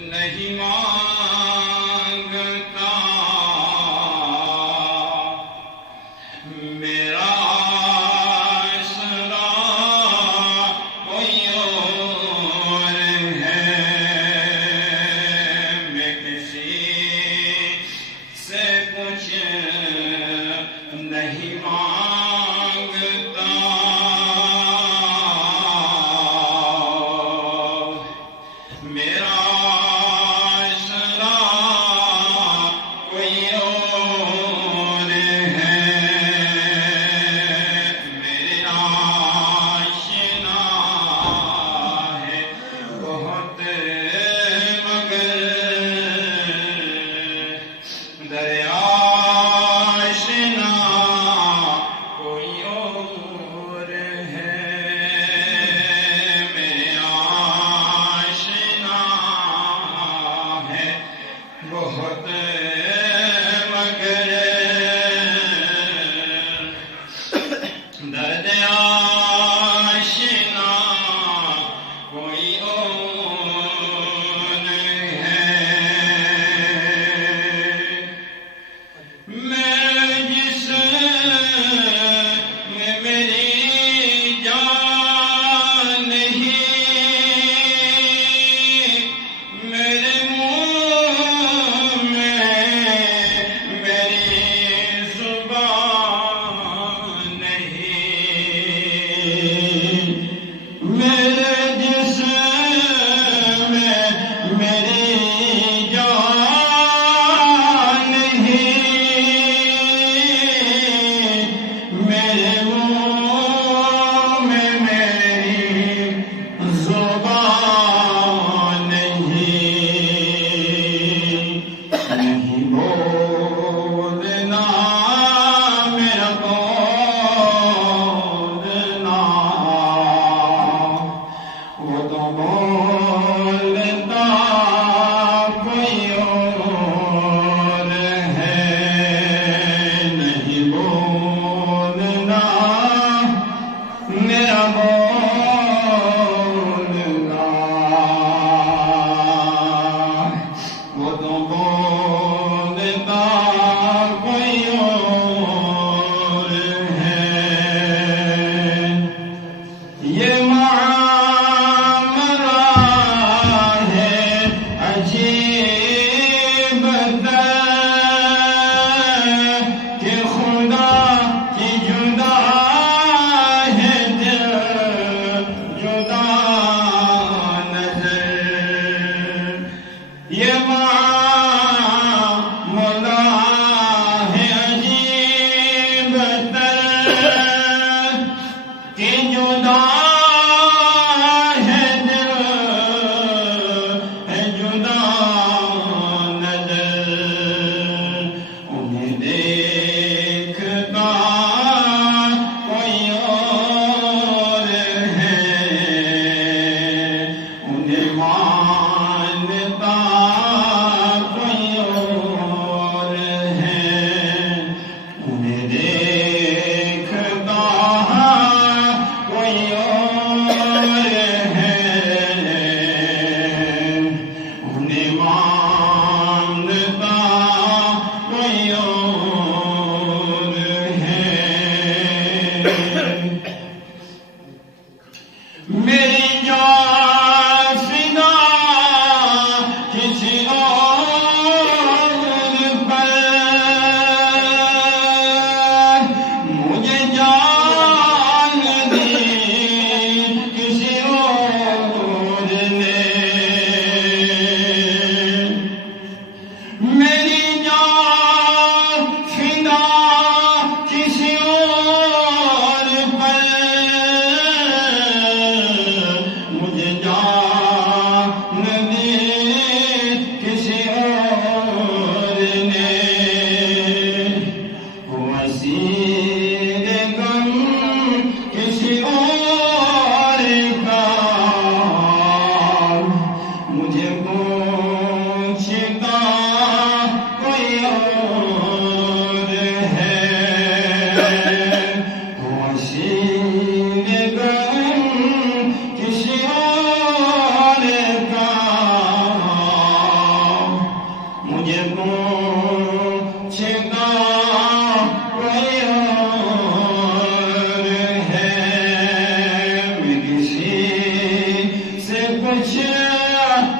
نہیں مانگتا میرا سلا کوئی اور ہے میں کسی سے کچھ نہیں مانگتا میرا بہت مگر درد آشنا کوئی اور ہے میں جس میں میری جان نہیں میرے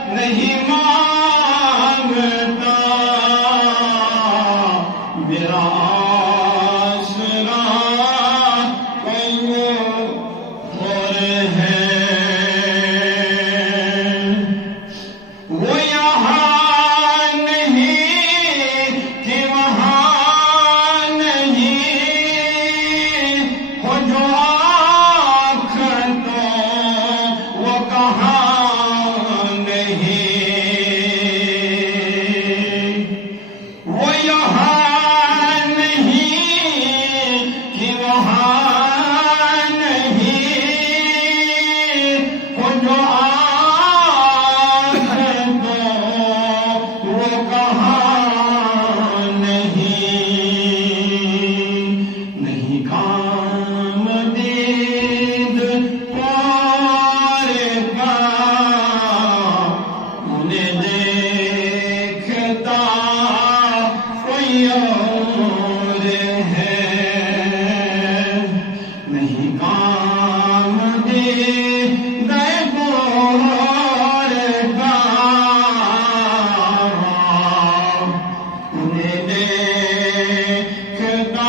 نہیں مانگتا میرا آسرا کوئی اور ہے وہ یہاں نہیں کہ وہاں نہیں ہو جو آنکھ تو وہ کہاں نہیں وہ یہاں نہیں کہ وہاں نہیں ہو جو آنکھ تو وہ کہاں نہیں کام دید پار کا انہیں دیکھتا کوئی اور ہے نہیں کام دید پار کا انہیں دیکھتا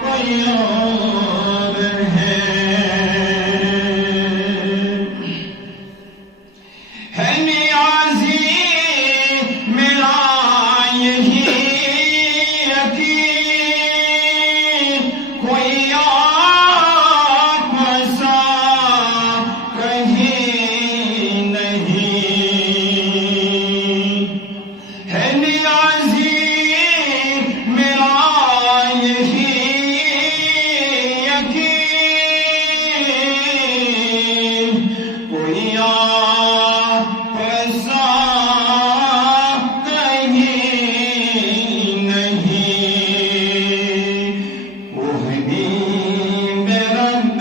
کوئی اور ہے نیازی میرا یہی یقین کوئی آپ سا کہیں نہیں ہے نیازی میرا یہی یقین کوئی آپ سا کہیں نہیں وہ حبیب رب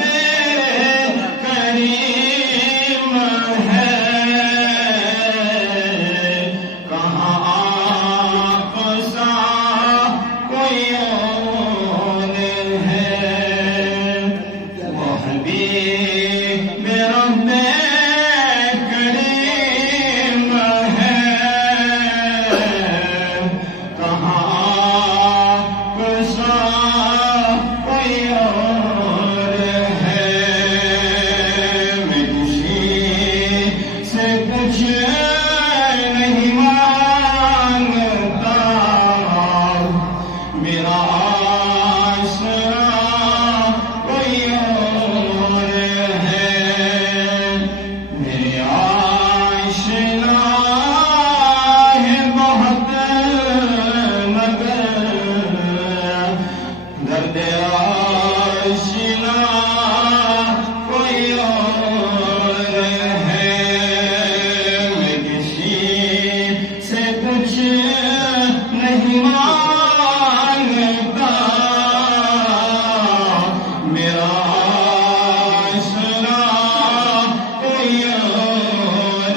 کریم ہے کہاں آپ سا کوئی اور ہے وہ حبیب رب کریم ہے کہاں آپ سا کوئی اور ہے میں کسی سے کچھ نہیں مانگتا میرا آسرا کوئی اور ہے میرے آشنا ہے بہت مگر درد آشنا کوئی اور ہے میں کسی سے کچھ نہیں مانگتا میرا آسرا کوئی اور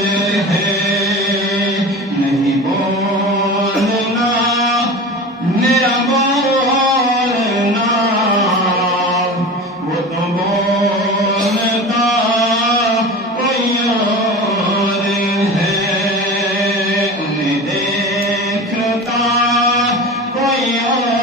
ہے نہیں بولنا میرا بولنا وہ تو بولتا کوئی اور ہے انہیں دیکھتا کوئی اور